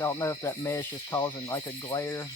I don't know if that mesh is causing like a glare.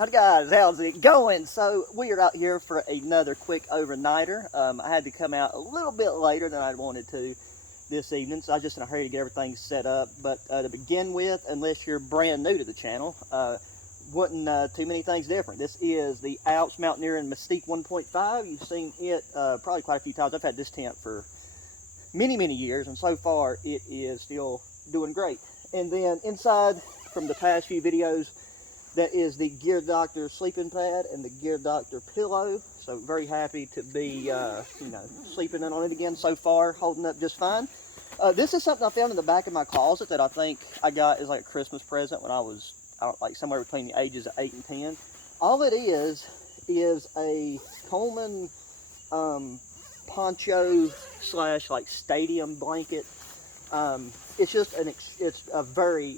Howdy guys, how's it going? So we are out here for another quick overnighter. I had to come out a little bit later than I wanted to this evening, so I was just in a hurry to get everything set up. But to begin with, unless you're brand new to the channel, wasn't too many things different. This is the Alps Mountaineering Mystique 1.5. You've seen it probably quite a few times. I've had this tent for many years, and so far it is still doing great. And then inside, from the past few videos, that is the Gear Doctor sleeping pad and the Gear Doctor pillow. So very happy to be, sleeping in on it again so far, holding up just fine. This is something I found in the back of my closet that I think I got as like a Christmas present when I was like somewhere between the ages of 8 and 10. All it is a Coleman poncho slash like stadium blanket. It's just it's a very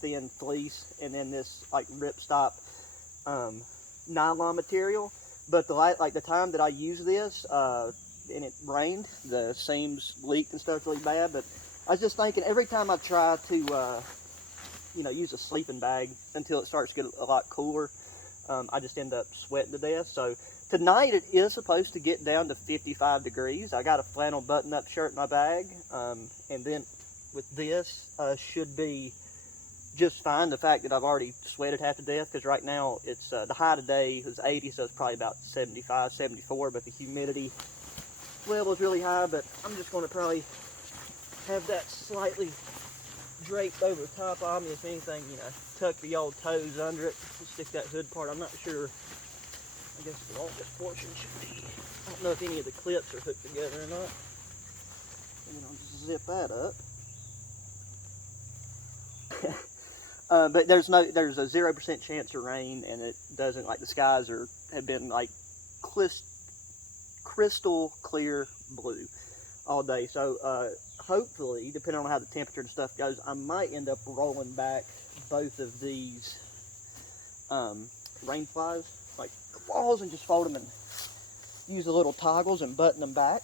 thin fleece, and then this like ripstop nylon material. But the time that I used this, and it rained, the seams leaked and stuff really bad. But I was just thinking, every time I try to use a sleeping bag until it starts to get a lot cooler, I just end up sweating to death. So tonight it is supposed to get down to 55 degrees. I got a flannel button-up shirt in my bag, and then with this should be just fine. The fact that I've already sweated half to death, because right now it's the high today is 80, so it's probably about 75, 74, but the humidity level is really high. But I'm just going to probably have that slightly draped over the top of me. If anything, tuck the old toes under it, stick that hood part. I'm not sure. I guess the longest portion should be. I don't know if any of the clips are hooked together or not. And I'll just zip that up. But there's a 0% chance of rain, and it doesn't, like, the skies have been like crystal clear blue all day. So hopefully, depending on how the temperature and stuff goes, I might end up rolling back both of these rain flies, like claws, and just fold them and use the little toggles and button them back.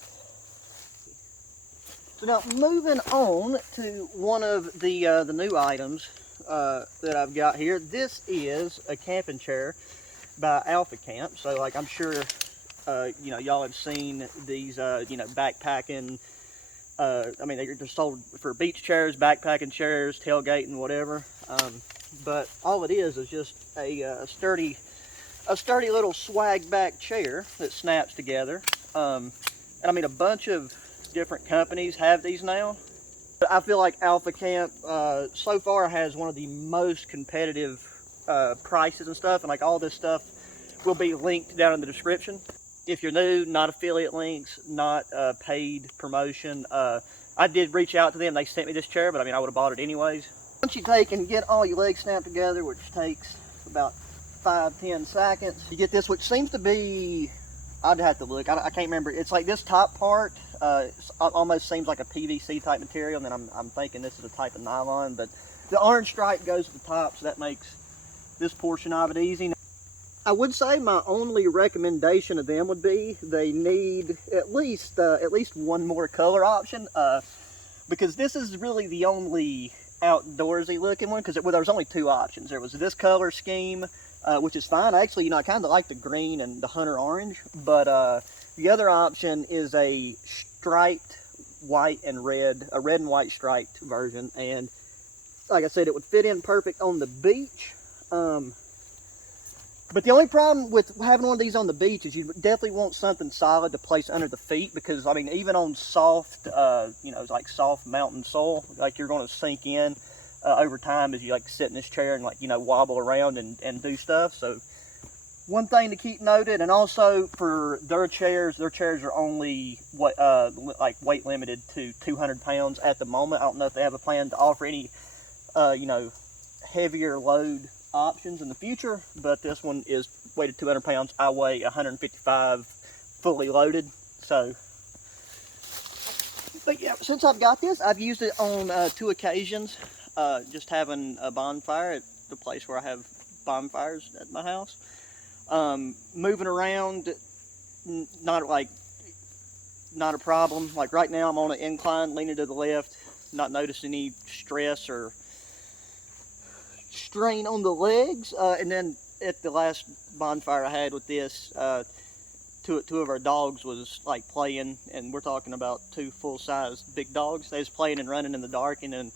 So now moving on to one of the new items that I've got here. This is a camping chair by Alpha Camp. So like I'm sure y'all have seen these backpacking. I mean, they're sold for beach chairs, backpacking chairs, tailgating, whatever. But all it is just a sturdy little swag back chair that snaps together. And I mean, a bunch of different companies have these now. But I feel like Alpha Camp so far has one of the most competitive prices and stuff. And like all this stuff will be linked down in the description. If you're new, not affiliate links, not paid promotion. I did reach out to them. They sent me this chair, but I mean, I would have bought it anyways. Once you take and get all your legs snapped together, which takes about 5-10 seconds, you get this, which seems to be, I'd have to look, I can't remember. It's like this top part almost seems like a PVC type material, and then I'm thinking this is a type of nylon, but the orange stripe goes to the top, so that makes this portion of it easy. I would say my only recommendation of them would be they need at least one more color option, because this is really the only outdoorsy looking one, because there was only 2 options. There was this color scheme, which is fine. Actually, I kind of like the green and the hunter orange, but the other option is a striped white and red, a red and white striped version, and like I said, it would fit in perfect on the beach. But the only problem with having one of these on the beach is you definitely want something solid to place under the feet, because I mean, even on soft, like soft mountain soil, like you're going to sink in over time as you like sit in this chair and like wobble around and do stuff. So one thing to keep noted, and also for their chairs are only like weight limited to 200 pounds at the moment. I don't know if they have a plan to offer any heavier load options in the future, but this one is weighted 200 pounds. I weigh 155 fully loaded. So, but yeah, since I've got this, I've used it on 2 occasions, just having a bonfire at the place where I have bonfires at my house. Moving around, not a problem. Like right now I'm on an incline leaning to the left, not noticing any stress or strain on the legs, and then at the last bonfire I had with this, two of our dogs was like playing, and we're talking about two full-sized big dogs. They was playing and running in the dark, and then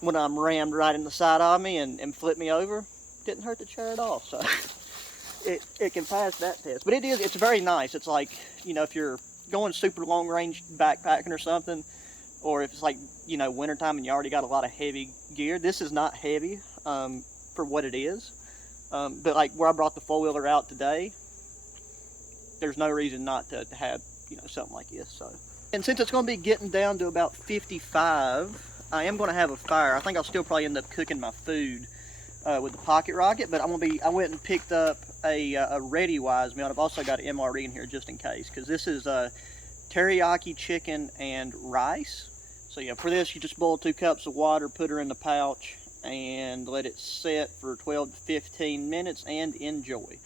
when I'm rammed right in the side of me and flipped me over, didn't hurt the chair at all. So it can pass that test. But it's very nice. It's like, you know, if you're going super long range backpacking or something, or if it's like, you know, wintertime and you already got a lot of heavy gear, this is not heavy for what it is. But like where I brought the four-wheeler out today, there's no reason not to have, you know, something like this. So, and since it's going to be getting down to about 55, I am going to have a fire. I think I'll still probably end up cooking my food with the pocket rocket, but I went and picked up a ReadyWise meal. I've also got an MRE in here just in case, because this is teriyaki chicken and rice. So yeah, for this you just boil 2 cups of water, put her in the pouch, and let it set for 12 to 15 minutes and enjoy.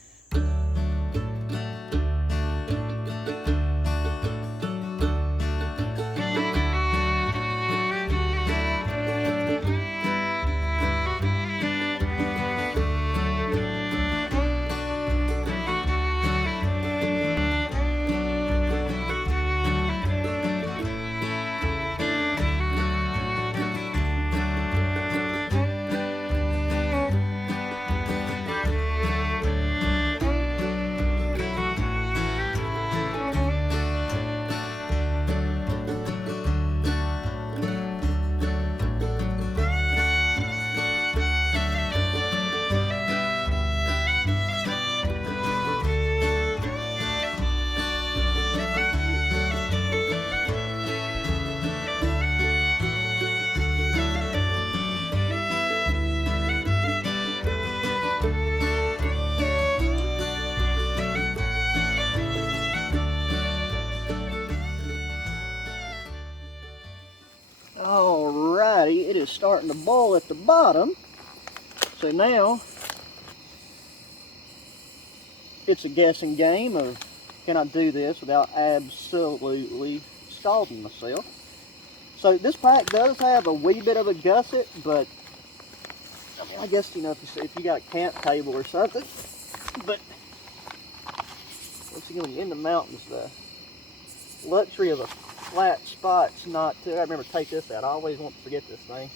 Alrighty, it is starting to boil at the bottom. So now it's a guessing game of, can I do this without absolutely scalding myself? So this pack does have a wee bit of a gusset, but I mean, I guess, you know, if you got a camp table or something, but once again, when you're in the mountains, the luxury of a flat spot's not too. I remember to take this out. I always want to forget this thing.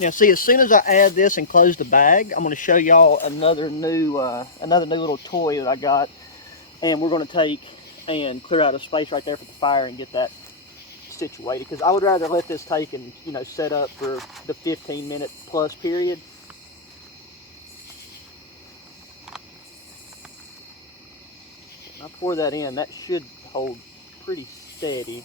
Now, see, as soon as I add this and close the bag, I'm going to show y'all another new little toy that I got, and we're going to take and clear out a space right there for the fire and get that situated. Because I would rather let this take and, you know, set up for the 15-minute plus period. When I pour that in, that should hold pretty steady.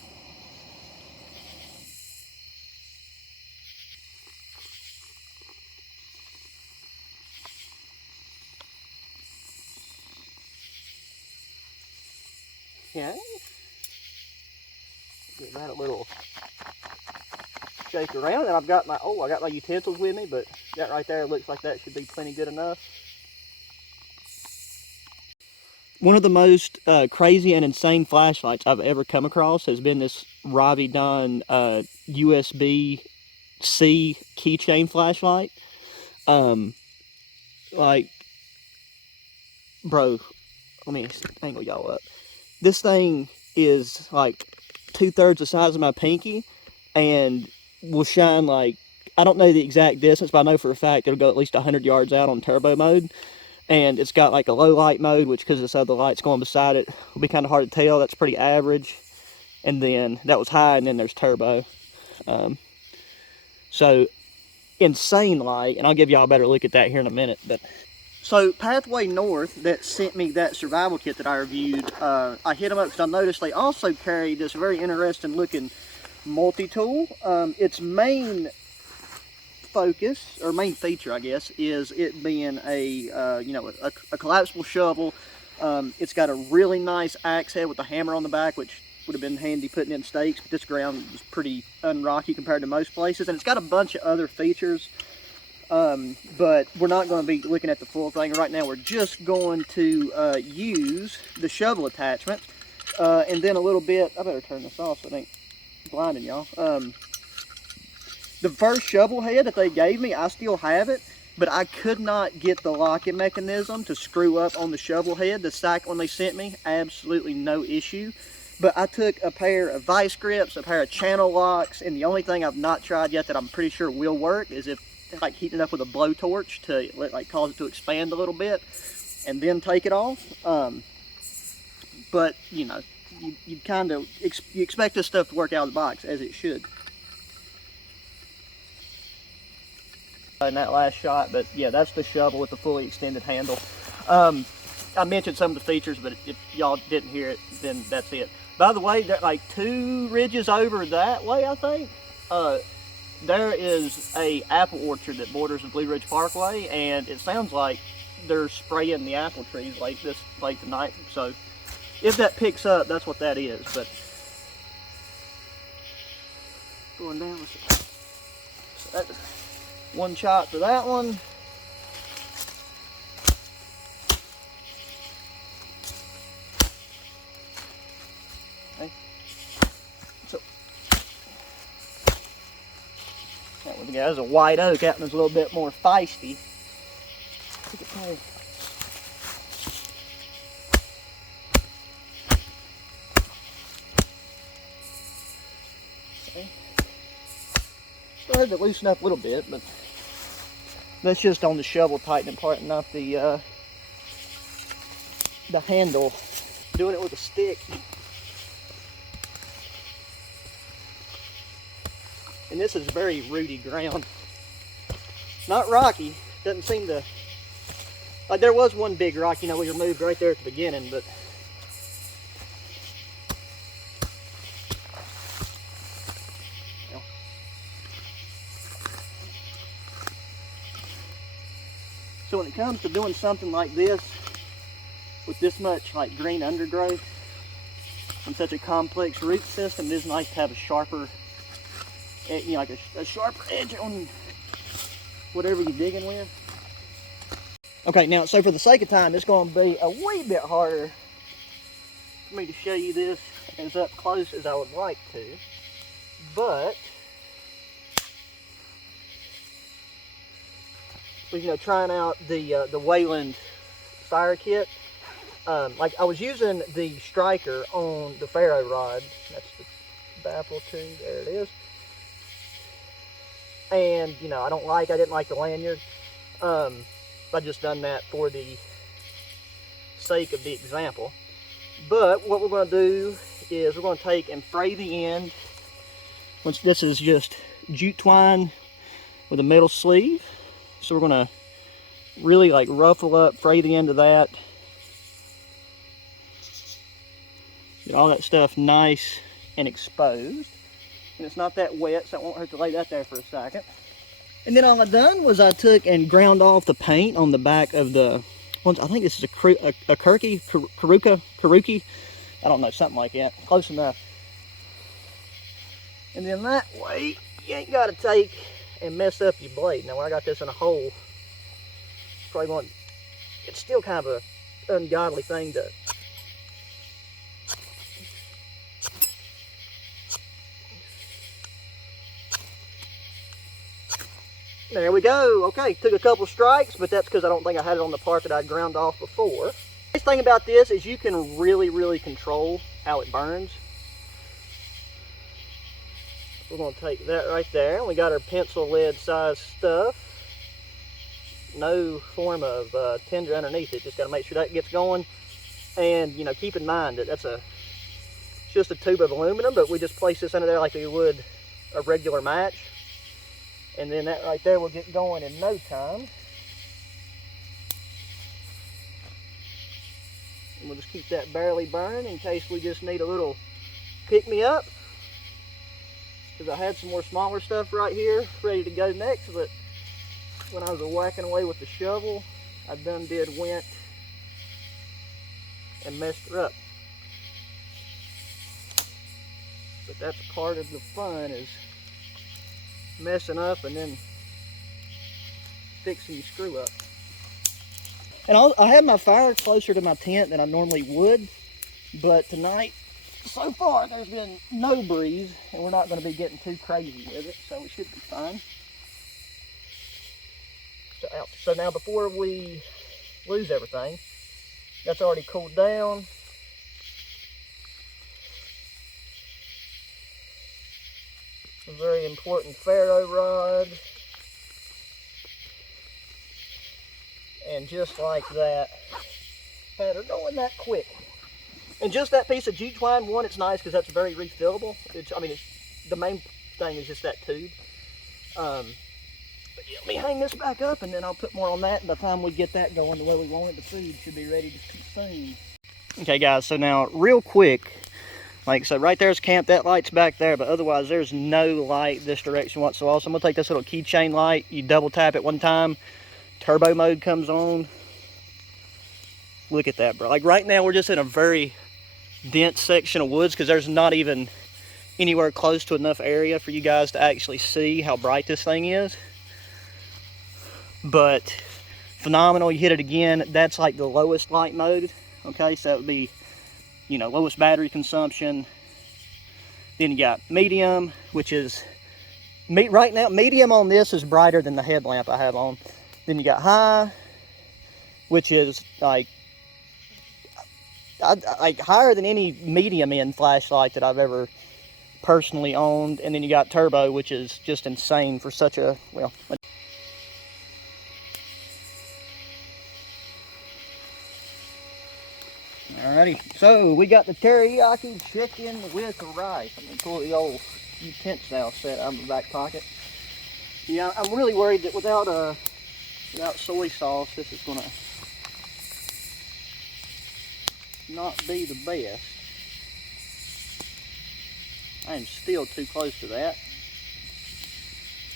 Okay. Give that a little shake around, and I've got my utensils with me, but that right there looks like that should be plenty good enough. One of the most crazy and insane flashlights I've ever come across has been this Ravidon USB-C keychain flashlight. Like, bro, let me angle y'all up. This thing is like 2/3 the size of my pinky and will shine like, I don't know the exact distance, but I know for a fact it'll go at least 100 yards out on turbo mode. And it's got like a low light mode, which because this other light's going beside it, will be kind of hard to tell. That's pretty average. And then that was high, and then there's turbo. So insane light, and I'll give y'all a better look at that here in a minute. But so Pathway North that sent me that survival kit that I reviewed, I hit them up because I noticed they also carry this very interesting looking multi-tool. Its main focus, or main feature, I guess, is it being a collapsible shovel. It's got a really nice axe head with a hammer on the back, which would have been handy putting in stakes, but this ground is pretty unrocky compared to most places, and it's got a bunch of other features, but we're not going to be looking at the full thing right now. We're just going to use the shovel attachment, and then a little bit, I better turn this off so it ain't blinding y'all. The first shovel head that they gave me, I still have it, but I could not get the locking mechanism to screw up on the shovel head. The second one they sent me, absolutely no issue. But I took a pair of vice grips, a pair of channel locks, and the only thing I've not tried yet that I'm pretty sure will work is if like heating it up with a blowtorch to like cause it to expand a little bit and then take it off. But you know, you kind of you expect this stuff to work out of the box as it should. In that last shot, but yeah, that's the shovel with the fully extended handle. I mentioned some of the features, but if y'all didn't hear it, then that's it. By the way, that like 2 ridges over that way, I think, there is a apple orchard that borders the Blue Ridge Parkway, and it sounds like they're spraying the apple trees late tonight. So if that picks up, that's what that is. But going down, so that's one shot for that one. Okay. So that one, yeah, there's a white oak. That one's a little bit more feisty. Okay. Started to loosen up a little bit, but that's just on the shovel tightening part, not the handle. Doing it with a stick. And this is very rooty ground. Not rocky. Doesn't seem to, like there was one big rock, you know, we removed right there at the beginning, but so when it comes to doing something like this, with this much like green undergrowth and such a complex root system, it is nice to have a sharper, you know, like a sharper edge on whatever you're digging with. Okay, now, so for the sake of time, it's going to be a wee bit harder for me to show you this as up close as I would like to, but you know, trying out the Wayland fire kit. Like I was using the striker on the ferro rod. That's the baffle too. There it is. And you know, I didn't like the lanyard. I just done that for the sake of the example. But what we're going to do is we're going to take and fray the end. Once this is just jute twine with a metal sleeve. So we're going to really like ruffle up, fray the end of that. Get all that stuff nice and exposed. And it's not that wet, so it won't hurt to lay that there for a second. And then all I done was I took and ground off the paint on the back of the, I think this is a Karuki, I don't know, something like that, close enough. And then that way, you ain't got to take and mess up your blade. Now when I got this in a hole, probably going, it's still kind of a ungodly thing to, there we go. Okay, took a couple strikes, but that's because I don't think I had it on the part that I ground off before. The nice thing about this is you can really control how it burns. We're going to take that right there. We got our pencil lead size stuff. No form of tinder underneath it. Just got to make sure that gets going. And you know, keep in mind that it's just a tube of aluminum, but we just place this under there like we would a regular match. And then that right there will get going in no time. And we'll just keep that barely burning in case we just need a little pick-me-up. Because I had some more smaller stuff right here ready to go next, but when I was whacking away with the shovel, I went and messed her up. But that's part of the fun, is messing up and then fixing your screw up. And I have my fire closer to my tent than I normally would, but tonight, so far, there's been no breeze, and we're not going to be getting too crazy with it, so we should be fine. So now before we lose everything, that's already cooled down. A very important ferro rod. And just like that, had her going that quick. And just that piece of jute twine, one, it's nice because that's very refillable. The main thing is just that tube. But yeah, let me hang this back up and then I'll put more on that. And by the time we get that going the way we want it, the food should be ready to consume. Okay guys, so now real quick, like so right there's camp, that light's back there, but otherwise there's no light this direction whatsoever. So I'm gonna take this little keychain light, you double tap it one time, turbo mode comes on. Look at that, bro. Like right now we're just in a very dense section of woods because there's not even anywhere close to enough area for you guys to actually see how bright this thing is. But phenomenal. You hit it again, that's like the lowest light mode. Okay, so that would be, you know, lowest battery consumption. Then you got medium, which is right now medium on this is brighter than the headlamp I have on. Then you got high, which is like higher than any medium end flashlight that I've ever personally owned. And then you got turbo, which is just insane for such a, well, alrighty, so we got the teriyaki chicken with rice. I'm gonna pull the old utensil set out of my back pocket. Yeah, I'm really worried that without soy sauce, this is gonna not be the best. I am still too close to that.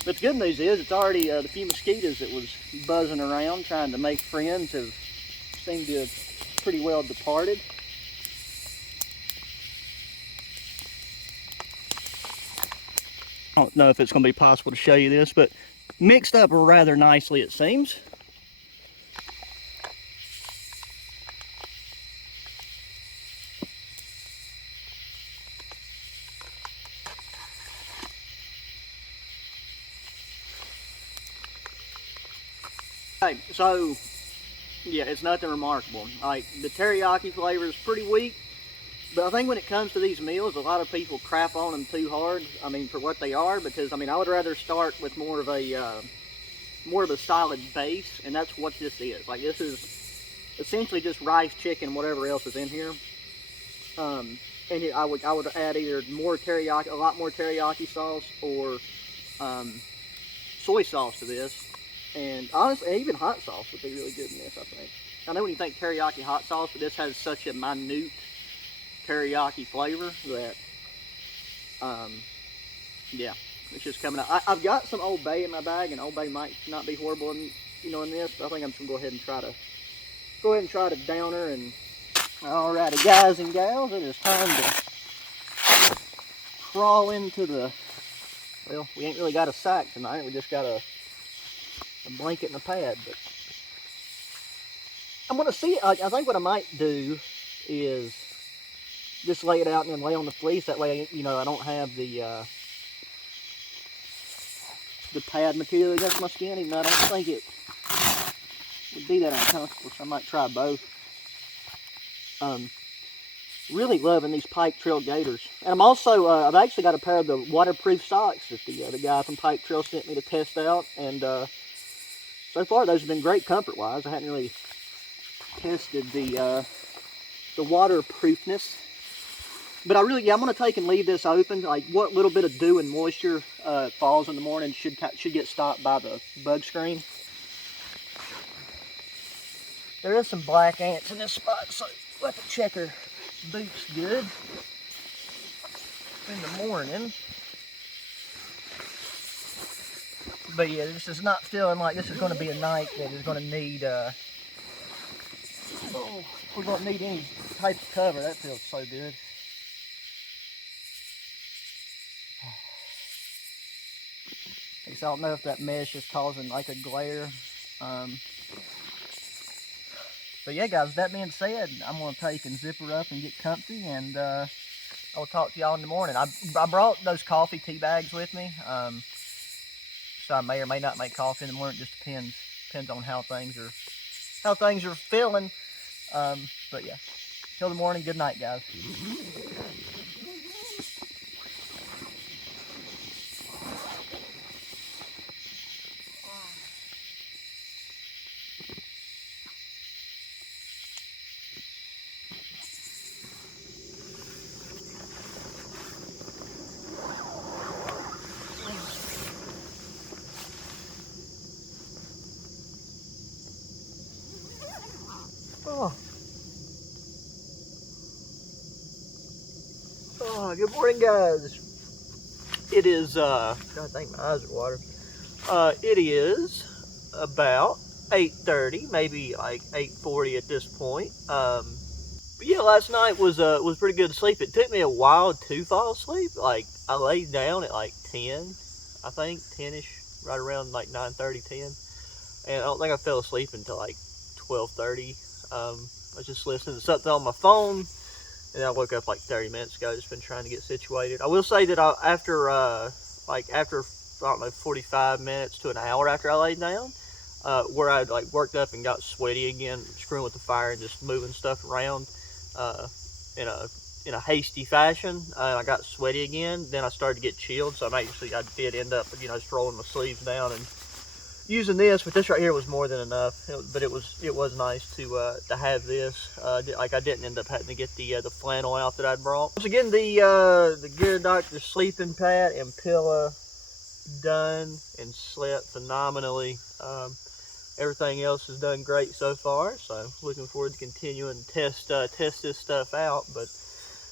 But the good news is it's already the few mosquitoes that was buzzing around trying to make friends have seemed to have pretty well departed. I don't know if it's going to be possible to show you this, but mixed up rather nicely it seems. Okay, so yeah, it's nothing remarkable. Like the teriyaki flavor is pretty weak, but I think when it comes to these meals, a lot of people crap on them too hard. I mean, for what they are, because I mean, I would rather start with more of a solid base, and that's what this is. Like this is essentially just rice, chicken, whatever else is in here. And I would add either more teriyaki, a lot more teriyaki sauce, or soy sauce to this. And honestly, even hot sauce would be really good in this, I think. I know when you think teriyaki hot sauce, but this has such a minute teriyaki flavor that, yeah, it's just coming out. I've got some Old Bay in my bag, and Old Bay might not be horrible in, in this, but I think I'm just gonna go ahead and try to down her. And alrighty, guys and gals, it is time to crawl into the, well, we ain't really got a sack tonight, we just got a blanket and a pad, but I'm gonna see. I think what I might do is just lay it out and then lay on the fleece. That way, you know, I don't have the pad material against my skin. Even though I don't think it would be that uncomfortable, so I might try both. Really loving these Pike Trail gaiters, and I'm also I've actually got a pair of the waterproof socks that the guy from Pike Trail sent me to test out, and so far those have been great comfort-wise. I hadn't really tested the waterproofness, but I'm going to take and leave this open. Like what little bit of dew and moisture falls in the morning should get stopped by the bug screen. There is some black ants in this spot, so we'll have to check her boots good in the morning. But yeah, this is not feeling like this is going to be a night that is going to need, we're going to need any type of cover. That feels so good. I guess I don't know if that mesh is causing like a glare. But yeah, guys, that being said, I'm going to take and zip her up and get comfy, and I'll talk to y'all in the morning. I brought those coffee tea bags with me. So I may or may not make coffee in the morning, it just depends depends on how things are feeling. But yeah, till the morning. Good night, guys. Oh. Oh, good morning, guys. It is, God, I think my eyes are watering. It is about 8:30, maybe like 8:40 at this point. But yeah, last night was pretty good to sleep. It took me a while to fall asleep. Like, I laid down at like 10, I think, 10-ish, right around like 9:30, 10. And I don't think I fell asleep until like 12:30. I was just listening to something on my phone, and I woke up like 30 minutes ago. Just been trying to get situated. I will say that after I don't know, 45 minutes to an hour after I laid down, where I like worked up and got sweaty again, screwing with the fire and just moving stuff around in a hasty fashion, and I got sweaty again. Then I started to get chilled, so I did end up, just rolling my sleeves down and using this. But this right here was more than enough. But it was nice to have this. Like, I didn't end up having to get the flannel out that I'd brought. Once again, the Gear Doctor sleeping pad and pillow done and slept phenomenally. Everything else has done great so far, so looking forward to continuing to test this stuff out. But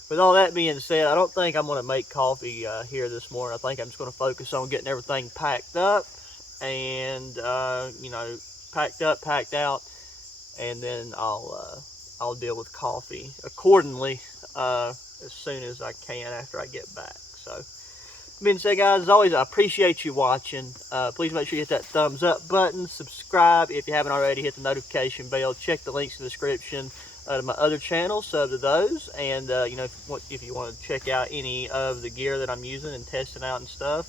with all that being said, I don't think I'm going to make coffee here this morning. I think I'm just going to focus on getting everything packed up and packed up, packed out, and then I'll deal with coffee accordingly as soon as I can after I get back. So, being said, guys, as always, I appreciate you watching. Please make sure you hit that thumbs up button, subscribe if you haven't already, hit the notification bell, check the links in the description to my other channels, sub to those, and if you want to check out any of the gear that I'm using and testing out and stuff,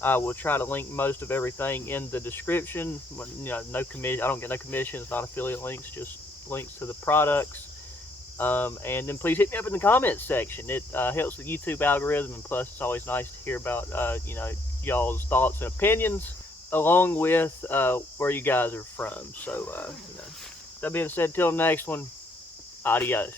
I will try to link most of everything in the description. No commission. I don't get no commissions, not affiliate links, just links to the products. And then please hit me up in the comments section. It helps the YouTube algorithm, and plus it's always nice to hear about y'all's thoughts and opinions, along with where you guys are from. So that being said, till the next one, adios.